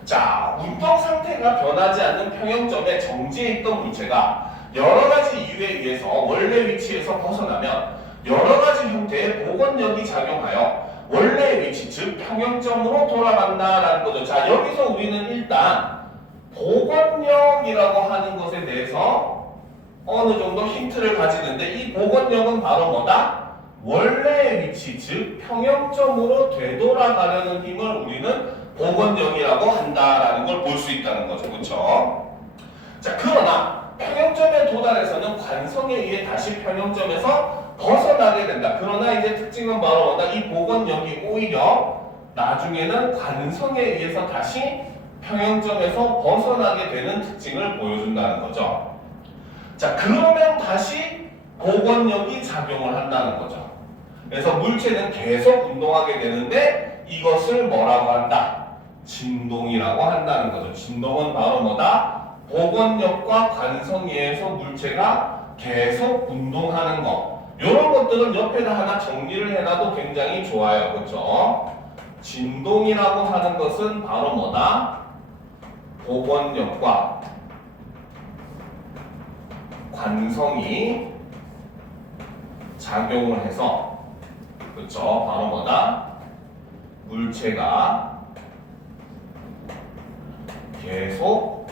자, 운동 상태가 변하지 않는 평형점에 정지해 있던 물체가 여러 가지 이유에 의해서 원래 위치에서 벗어나면 여러 가지 형태의 복원력이 작용하여 원래의 위치, 즉 평형점으로 돌아간다라는 거죠. 자, 여기서 우리는 일단 복원력이라고 하는 것에 대해서 어느 정도 힌트를 가지는데 이 복원력은 바로 뭐다? 원래의 위치, 즉 평형점으로 되돌아가려는 힘을 우리는 복원력이라고 한다라는 걸 볼 수 있다는 거죠. 그렇죠? 자, 그러나 평형점에 도달해서는 관성에 의해 다시 평형점에서 벗어나게 된다. 그러나 이제 특징은 바로 뭐다? 이 복원력이 오히려 나중에는 관성에 의해서 다시 평형점에서 벗어나게 되는 특징을 보여준다는 거죠. 자, 그러면 다시 복원력이 작용을 한다는 거죠. 그래서 물체는 계속 운동하게 되는데 이것을 뭐라고 한다? 진동이라고 한다는 거죠. 진동은 바로 뭐다? 복원력과 관성에 의해서 물체가 계속 운동하는 거. 이런 것들은 옆에다 하나 정리를 해놔도 굉장히 좋아요. 그렇죠? 진동이라고 하는 것은 바로 뭐다? 복원력과 관성이 작용을 해서, 그렇죠? 바로 뭐다? 물체가 계속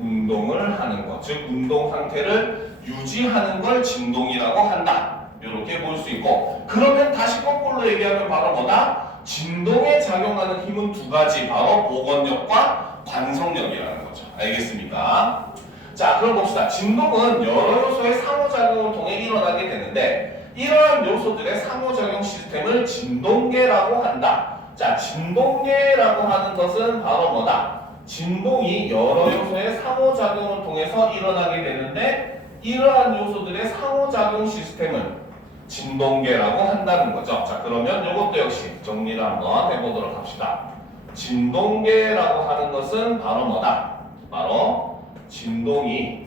운동을 하는 것, 즉 운동 상태를 유지하는 걸 진동이라고 한다. 이렇게 볼 수 있고, 그러면 다시 거꾸로 얘기하면 바로 뭐다? 진동에 작용하는 힘은 두 가지, 바로 복원력과 관성력이라는 거죠. 알겠습니까? 자, 그럼 봅시다. 진동은 여러 요소의 상호작용을 통해 일어나게 되는데 이러한 요소들의 상호작용 시스템을 진동계라고 한다. 자, 진동계라고 하는 것은 바로 뭐다? 진동이 여러 요소의 상호작용을 통해서 일어나게 되는데 이러한 요소들의 상호작용 시스템을 진동계라고 한다는 거죠. 자, 그러면 이것도 역시 정리를 한번 해보도록 합시다. 진동계라고 하는 것은 바로 뭐다? 바로 진동이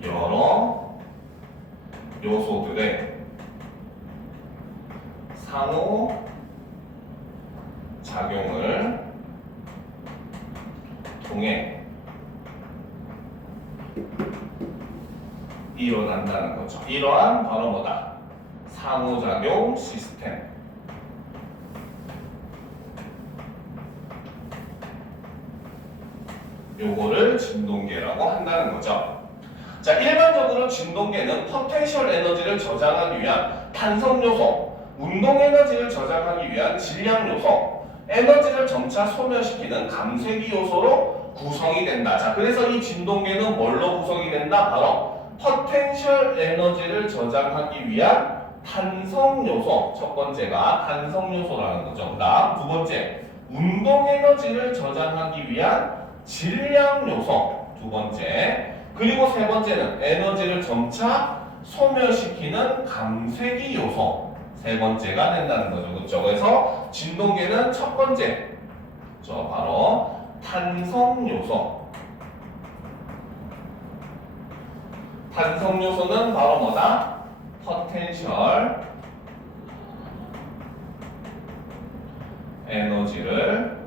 여러 요소들의 상호 작용을 통해 일어난다는 거죠. 이러한 바로 뭐다? 상호작용 시스템. 요거를 진동계라고 한다는 거죠. 자, 일반적으로 진동계는 포텐셜 에너지를 저장하기 위한 탄성 요소, 운동 에너지를 저장하기 위한 질량 요소, 에너지를 점차 소멸시키는 감쇄기 요소로 구성이 된다. 자, 그래서 이 진동계는 뭘로 구성이 된다? 바로 포텐셜 에너지를 저장하기 위한 탄성 요소. 첫 번째가 탄성 요소라는 거죠. 그다음 두 번째, 운동 에너지를 저장하기 위한 질량 요소 두 번째, 그리고 세 번째는 에너지를 점차 소멸시키는 감쇄기 요소 세 번째가 된다는 거죠. 그렇죠? 그래서 진동계는 첫 번째, 바로 탄성 요소. 탄성 요소는 바로 뭐다? 포텐셜 에너지를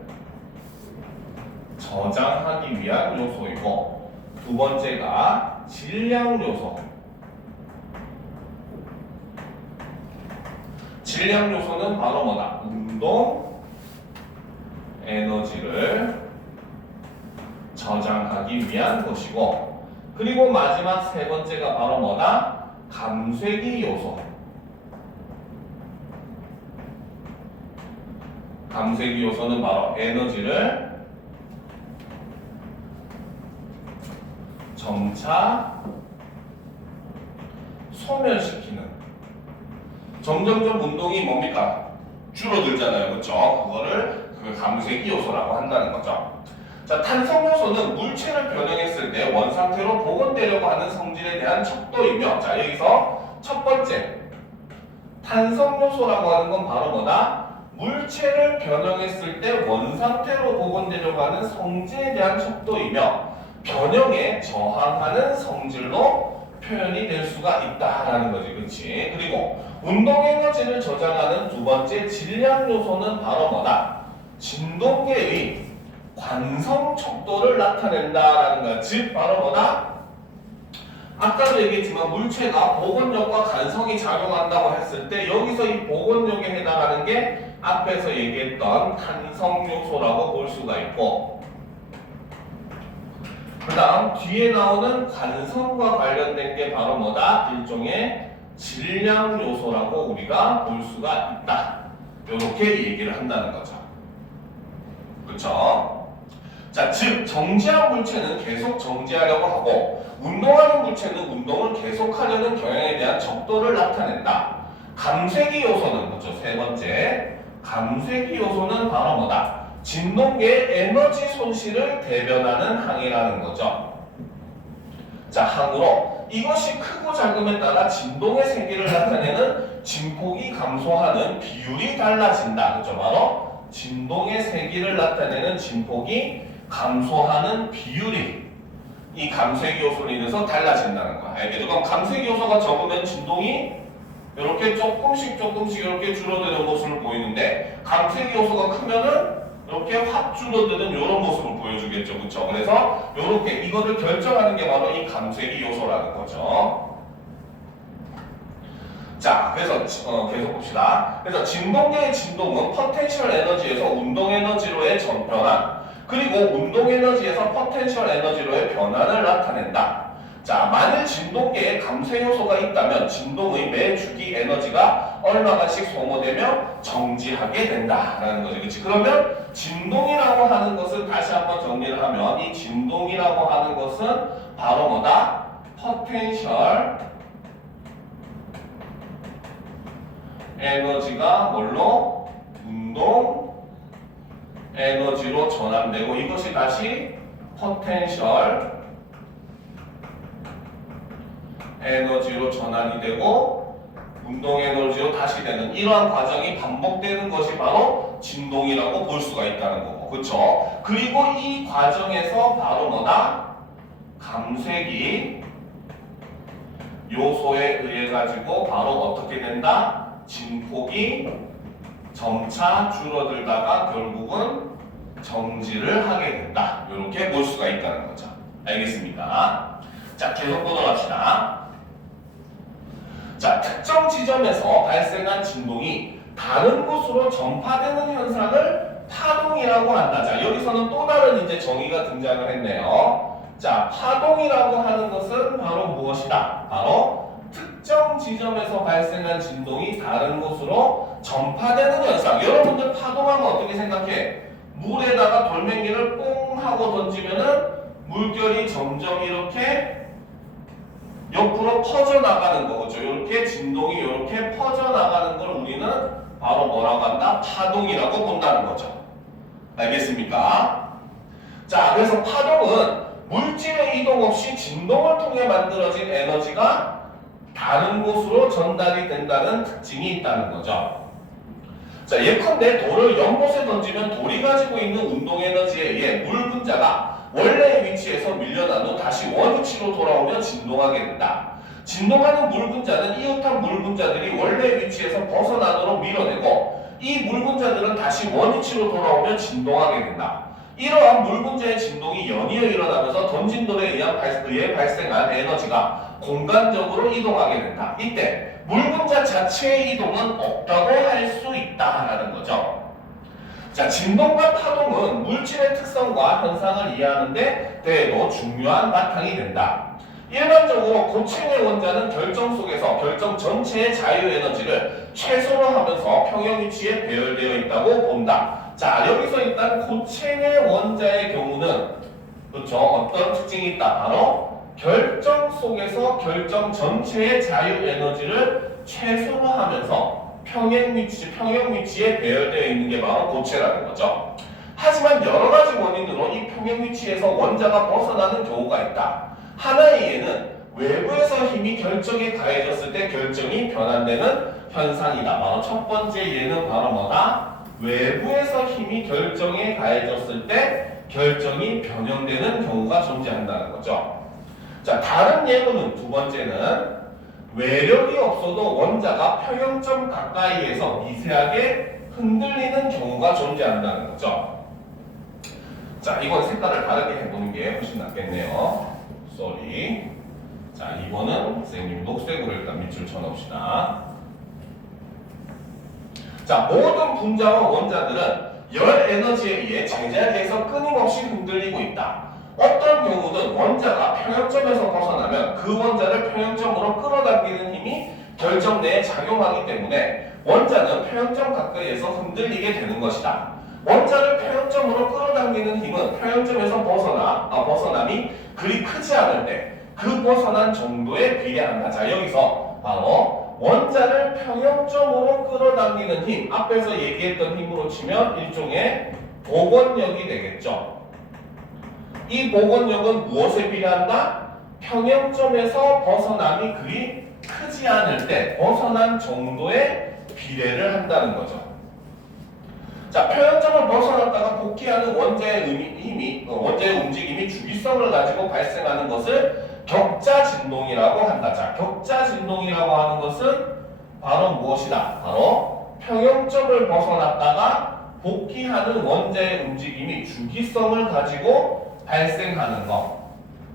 저장하기 위한 요소이고, 두 번째가 질량 요소. 질량 요소는 바로 뭐다? 운동 에너지를 저장하기 위한 것이고, 그리고 마지막 세 번째가 바로 뭐다? 감쇄기 요소. 감쇄기 요소는 바로 에너지를 점차 소멸시키는, 점점점 운동이 뭡니까? 줄어들잖아요. 그렇죠? 그거를 감쇄기 요소라고 한다는 거죠. 자, 탄성 요소는 물체를 변형했을 때 원상태로 복원되려고 하는 성질에 대한 척도이며, 자, 여기서 첫 번째 탄성 요소라고 하는 건 바로 뭐다? 물체를 변형했을 때 원상태로 복원되려고 하는 성질에 대한 척도이며 변형에 저항하는 성질로 표현이 될 수가 있다라는 거지. 그렇지? 그리고 운동 에너지를 저장하는 두 번째 질량 요소는 바로 뭐다? 진동계의 관성 척도를 나타낸다라는 거야. 즉 바로 뭐다? 아까도 얘기했지만 물체가 복원력과 관성이 작용한다고 했을 때 여기서 이 복원력에 해당하는 게 앞에서 얘기했던 탄성 요소라고 볼 수가 있고, 그 다음 뒤에 나오는 관성과 관련된 게 바로 뭐다? 일종의 질량 요소라고 우리가 볼 수가 있다. 이렇게 얘기를 한다는 거죠. 그렇죠? 자, 즉 정지한 물체는 계속 정지하려고 하고 운동하는 물체는 운동을 계속하려는 경향에 대한 척도를 나타낸다. 감쇄기 요소는 그렇죠? 세 번째, 감쇄기 요소는 바로 뭐다? 진동계의 에너지 손실을 대변하는 항이라는 거죠. 자, 항으로 이것이 크고 작음에 따라 진동의 세기를 나타내는 진폭이 감소하는 비율이 달라진다. 그죠? 바로 진동의 세기를 나타내는 진폭이 감소하는 비율이 이 감쇄기 요소로 인해서 달라진다는 거야. 알겠죠? 그럼 감쇄기 요소가 적으면 진동이 이렇게 조금씩 이렇게 줄어드는 모습을 보이는데 감쇄기 요소가 크면은 이렇게 확 줄어드는 이런 모습을 보여주겠죠. 그렇죠? 그래서 이렇게 이거를 결정하는 게 바로 이 감쇄기 요소라는 거죠. 자, 그래서 계속 봅시다. 그래서 진동계의 진동은 포텐셜 에너지에서 운동 에너지로의 전변환, 그리고 운동 에너지에서 포텐셜 에너지로의 변환을 나타낸다. 자, 만일 진동계에 감쇄 요소가 있다면 진동의 매 주기 에너지가 얼마간씩 소모되며 정지하게 된다라는 거죠. 그렇지? 그러면 진동이라고 하는 것을 다시 한번 정리를 하면 이 진동이라고 하는 것은 바로 뭐다? 포텐셜 에너지가 뭘로? 운동 에너지로 전환되고 이것이 다시 포텐셜 에너지로 전환이 되고 운동 에너지로 다시 되는 이러한 과정이 반복되는 것이 바로 진동이라고 볼 수가 있다는 거고. 그렇죠? 그리고 이 과정에서 바로 뭐다? 감쇄기 요소에 의해 가지고 바로 어떻게 된다? 진폭이 점차 줄어들다가 결국은 정지를 하게 된다. 이렇게 볼 수가 있다는 거죠. 알겠습니까? 자, 계속 보도록 합시다. 자, 특정 지점에서 발생한 진동이 다른 곳으로 전파되는 현상을 파동이라고 한다. 자, 여기서는 또 다른 이제 정의가 등장을 했네요. 자, 파동이라고 하는 것은 바로 무엇이다? 바로 특정 지점에서 발생한 진동이 다른 곳으로 전파되는 현상. 여러분들 파동하면 어떻게 생각해? 물에다가 돌멩이를 뽕 하고 던지면은 물결이 점점 이렇게 옆으로 퍼져나가는 거죠. 이렇게 진동이 이렇게 퍼져나가는 걸 우리는 바로 뭐라고 한다? 파동이라고 본다는 거죠. 알겠습니까? 자, 그래서 파동은 물질의 이동 없이 진동을 통해 만들어진 에너지가 다른 곳으로 전달이 된다는 특징이 있다는 거죠. 자, 예컨대 돌을 연못에 던지면 돌이 가지고 있는 운동 에너지에 의해 물 분자가 원래의 위치에서 밀려난 후 다시 원위치로 돌아오면 진동하게 된다. 진동하는 물 분자는 이웃한 물 분자들이 원래의 위치에서 벗어나도록 밀어내고 이 물 분자들은 다시 원위치로 돌아오면 진동하게 된다. 이러한 물 분자의 진동이 연이어 일어나면서 던진 돌에 의해 발생한 에너지가 공간적으로 이동하게 된다. 이때 물 분자 자체의 이동은 없다고 할 수 있다라는 거죠. 자, 진동과 파동은 물질의 특성과 현상을 이해하는 데 대해도 중요한 바탕이 된다. 일반적으로 고층의 원자는 결정 속에서 결정 전체의 자유에너지를 최소로 하면서 평형 위치에 배열되어 있다고 본다. 자, 여기서 일단 고층의 원자의 경우는 그렇죠? 어떤 특징이 있다? 바로 결정 속에서 결정 전체의 자유에너지를 최소로 하면서 평형 위치에 배열되어 있는 게 바로 고체라는 거죠. 하지만 여러 가지 원인으로 이 평형 위치에서 원자가 벗어나는 경우가 있다. 하나의 예는 외부에서 힘이 결정에 가해졌을 때 결정이 변환되는 현상이다. 바로 첫 번째 예는 바로 뭐다? 외부에서 힘이 결정에 가해졌을 때 결정이 변형되는 경우가 존재한다는 거죠. 자, 다른 예로는 두 번째는 외력이 없어도 원자가 평형점 가까이에서 미세하게 흔들리는 경우가 존재한다는 거죠. 자, 이건 색깔을 다르게 해보는 게 훨씬 낫겠네요. 쏘리. 자, 이번은 선생님 녹색으로 일단 밑줄 쳐놓읍시다. 자, 모든 분자와 원자들은 열 에너지에 의해 제자리에서 끊임없이 흔들리고 있다. 어떤 경우는 원자가 평형점에서 벗어나면 그 원자를 평형점으로 끌어당기는 힘이 결정 내에 작용하기 때문에 원자는 평형점 가까이에서 흔들리게 되는 것이다. 원자를 평형점으로 끌어당기는 힘은 평형점에서 벗어남이 그리 크지 않을 때 그 벗어난 정도에 비례한다. 자, 여기서 바로 원자를 평형점으로 끌어당기는 힘, 앞에서 얘기했던 힘으로 치면 일종의 복원력이 되겠죠. 이 복원력은 무엇에 비례한다? 평형점에서 벗어남이 그리 크지 않을 때 벗어난 정도의 비례를 한다는 거죠. 자, 평형점을 벗어났다가 복귀하는 원자의 원자의 움직임이 주기성을 가지고 발생하는 것을 격자 진동이라고 한다. 자, 격자 진동이라고 하는 것은 바로 무엇이다? 바로 평형점을 벗어났다가 복귀하는 원자의 움직임이 주기성을 가지고 발생하는 것.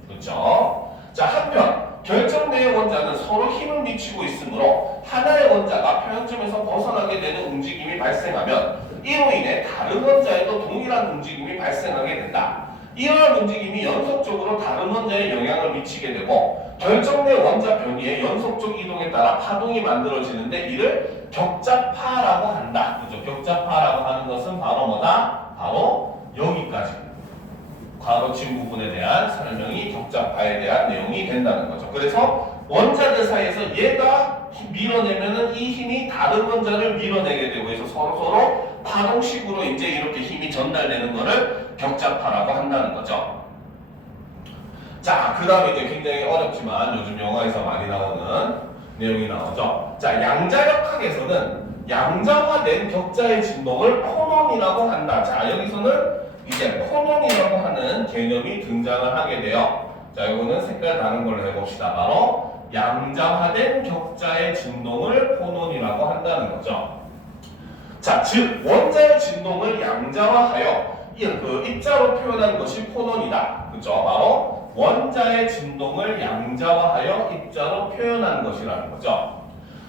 그렇죠? 자, 한편 결정 내의 원자는 서로 힘을 미치고 있으므로 하나의 원자가 평형점에서 벗어나게 되는 움직임이 발생하면 이로 인해 다른 원자에도 동일한 움직임이 발생하게 된다. 이러한 움직임이 연속적으로 다른 원자에 영향을 미치게 되고 결정 내 원자 변이의 연속적 이동에 따라 파동이 만들어지는데 이를 격자파라고 한다. 그죠? 격자파라고 하는 것은 바로 뭐다? 바로 여기까지. 괄호친 부분에 대한 설명이 격자파에 대한 내용이 된다는 거죠. 그래서 원자들 사이에서 얘가 밀어내면은 이 힘이 다른 원자를 밀어내게 되고 해서 서로 파동식으로 이제 이렇게 힘이 전달되는 거를 격자파라고 한다는 거죠. 자, 그 다음에 이제 굉장히 어렵지만 요즘 영화에서 많이 나오는 내용이 나오죠. 자, 양자역학에서는 양자화된 격자의 진동을 폰온이라고 한다. 자, 여기서는 이제 폰온이라고 하는 개념이 등장을 하게 돼요. 자, 이거는 색깔 다른 걸로 해봅시다. 바로 양자화된 격자의 진동을 폰온이라고 한다는 거죠. 자, 즉 원자의 진동을 양자화하여 입자로 표현한 것이 폰온이다. 그죠? 바로 원자의 진동을 양자화하여 입자로 표현한 것이라는 거죠.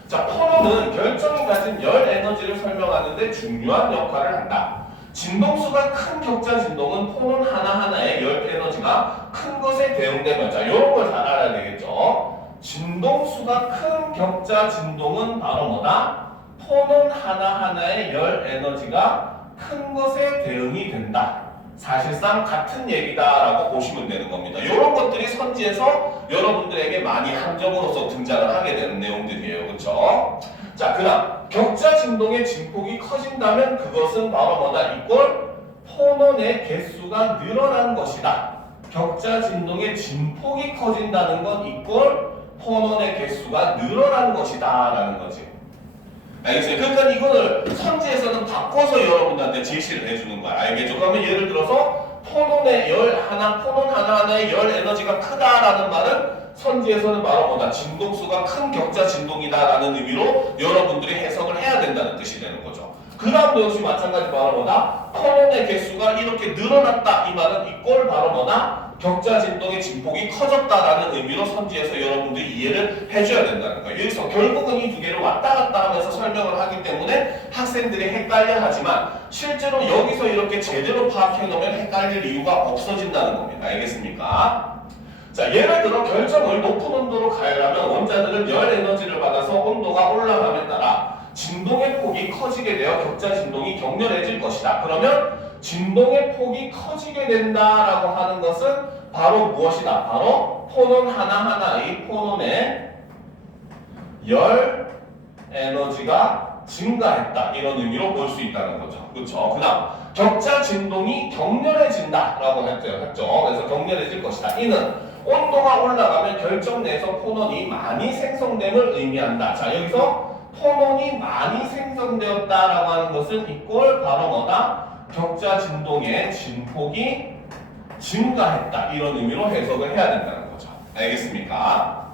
자, 폰온은 결정이 가진 열 에너지를 설명하는데 중요한 역할을 한다. 진동수가 큰 격자 진동은 폰온 하나하나의 열 에너지가 큰 것에 대응되면, 자, 이런 걸 잘 알아야 되겠죠. 진동수가 큰 격자 진동은 바로 뭐다? 폰온 하나하나의 열 에너지가 큰 것에 대응이 된다. 사실상 같은 얘기다라고 보시면 되는 겁니다. 이런 것들이 선지에서 여러분들에게 많이 함정으로서 등장을 하게 되는 내용들이에요. 그렇죠? 자, 그다음 격자 진동의 진폭이 커진다면 그것은 바로 뭐다? 이꼴 폰온의 개수가 늘어난 것이다. 격자 진동의 진폭이 커진다는 건 이꼴 폰온의 개수가 늘어난 것이다 라는 거지. 알겠어요? 그러니까 이거를 선지에서는 바꿔서 여러분들한테 제시를 해주는 거야. 알겠죠? 그러면 예를 들어서 폰온 하나하나의 열 에너지가 크다라는 말은 선지에서는 바로 뭐다? 진동수가 큰 격자 진동이다라는 의미로 여러분들이 해석을 해야 된다는 뜻이 되는 거죠. 그 다음도 역시 마찬가지 바로 뭐다? 폰온의 개수가 이렇게 늘어났다. 이 말은 이꼴 바로 뭐다? 격자 진동의 진폭이 커졌다라는 의미로 선지에서 여러분들이 이해를 해줘야 된다는 거예요. 여기서 결국은 이 두 개를 왔다 갔다 하면서 설명을 하기 때문에 학생들이 헷갈려 하지만 실제로 여기서 이렇게 제대로 파악해 놓으면 헷갈릴 이유가 없어진다는 겁니다. 알겠습니까? 자, 예를 들어 결정을 높은 온도로 가열하면 원자들은 열 에너지를 받아서 온도가 올라감에 따라 진동의 폭이 커지게 되어 격자 진동이 격렬해질 것이다. 그러면 진동의 폭이 커지게 된다라고 하는 것은 바로 무엇이다? 바로 폰온 하나하나의 폰온의 열 에너지가 증가했다. 이런 의미로 볼 수 있다는 거죠. 그렇죠? 그 다음 격자 진동이 격렬해진다라고 했죠. 그래서 격렬해질 것이다. 이는 온도가 올라가면 결정 내에서 폰온이 많이 생성됨을 의미한다. 자, 여기서 폰온이 많이 생성되었다라고 하는 것은 이꼴 바로 뭐다? 격자 진동의 진폭이 증가했다. 이런 의미로 해석을 해야 된다는 거죠. 알겠습니까?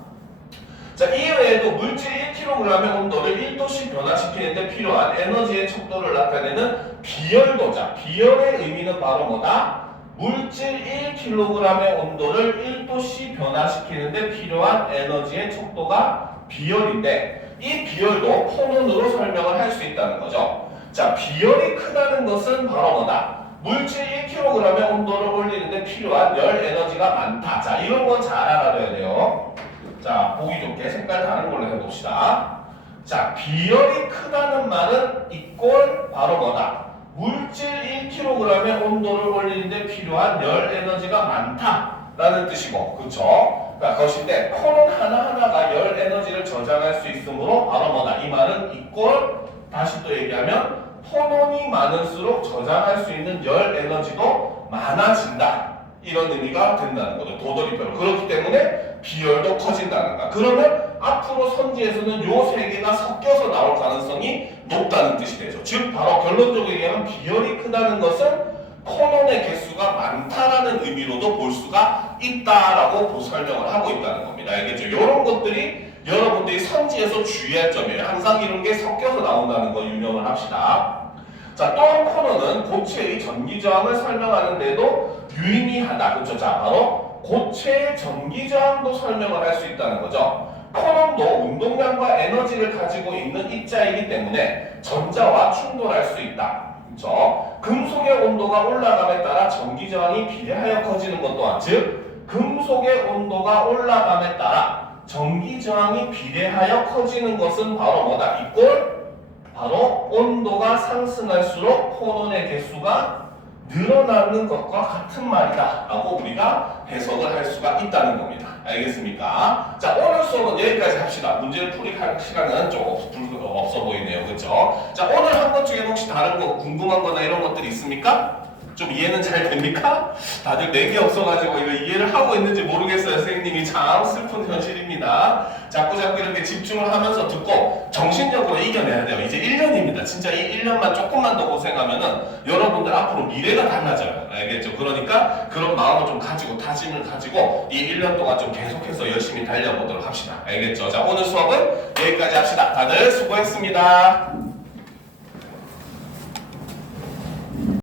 자, 이외에도 물질 1kg의 온도를 1도씩 변화시키는데 필요한 에너지의 척도를 나타내는 비열도자. 비열의 의미는 바로 뭐다? 물질 1kg의 온도를 1도씩 변화시키는데 필요한 에너지의 척도가 비열인데 이 비열도 폰온으로 설명을 할 수 있다는 거죠. 자, 비열이 크다는 것은 바로 뭐다? 물질 1kg의 온도를 올리는데 필요한 열 에너지가 많다. 자, 이런 건 잘 알아둬야 돼요. 자, 보기 좋게 색깔 다른 걸로 해봅시다. 자, 비열이 크다는 말은 이꼴 바로 뭐다? 물질 1kg의 온도를 올리는데 필요한 열 에너지가 많다라는 뜻이고, 그쵸? 그러니까 그것인데 폰온 하나하나가 열 에너지를 저장할 수 있으므로 바로 뭐다? 이 말은 이꼴 다시 또 얘기하면 폰온이 많을수록 저장할 수 있는 열 에너지도 많아진다. 이런 의미가 된다는 거죠. 도돌이표로. 그렇기 때문에 비열도 커진다는 거. 그러면 앞으로 선지에서는 요 세 개가 섞여서 나올 가능성이 높다는 뜻이 되죠. 즉 바로 결론적으로 얘기하면 비열이 크다는 것은 코논의 개수가 많다라는 의미로도 볼 수가 있다라고 설명을 하고 있다는 겁니다. 알겠죠? 이런 것들이 여러분들이 선지에서 주의할 점이에요. 항상 이런 게 섞여서 나온다는 거 유념을 합시다. 자, 또한 코논은 고체의 전기저항을 설명하는데도 유의미하다. 그렇죠? 자, 바로 고체의 전기저항도 설명을 할 수 있다는 거죠. 코논도 운동량과 에너지를 가지고 있는 입자이기 때문에 전자와 충돌할 수 있다. 그렇죠? 금속의 온도가 올라감에 따라 전기저항이 비례하여 커지는 것 또한, 즉 금속의 온도가 올라감에 따라 전기저항이 비례하여 커지는 것은 바로 뭐다? 이꼴 바로 온도가 상승할수록 포논의 개수가 늘어나는 것과 같은 말이다 라고 우리가 해석을 할 수가 있다는 겁니다. 알겠습니까? 자, 오늘 수업은 여기까지 합시다. 문제를 풀이할 시간은 좀 없어 보이네요. 그렇죠? 자, 오늘 한 것 중에 혹시 다른 거 궁금한 거나 이런 것들이 있습니까? 좀 이해는 잘 됩니까? 다들 내게 없어가지고 이거 이해를 하고 있는지 모르겠어요. 선생님이 참 슬픈 현실입니다. 자꾸 이렇게 집중을 하면서 듣고 정신적으로 이겨내야 돼요. 이제 1년입니다. 진짜 이 1년만 조금만 더 고생하면은 여러분들 앞으로 미래가 달라져요. 알겠죠? 그러니까 그런 마음을 좀 가지고 다짐을 가지고 이 1년 동안 좀 계속해서 열심히 달려보도록 합시다. 알겠죠? 자, 오늘 수업은 여기까지 합시다. 다들 수고했습니다.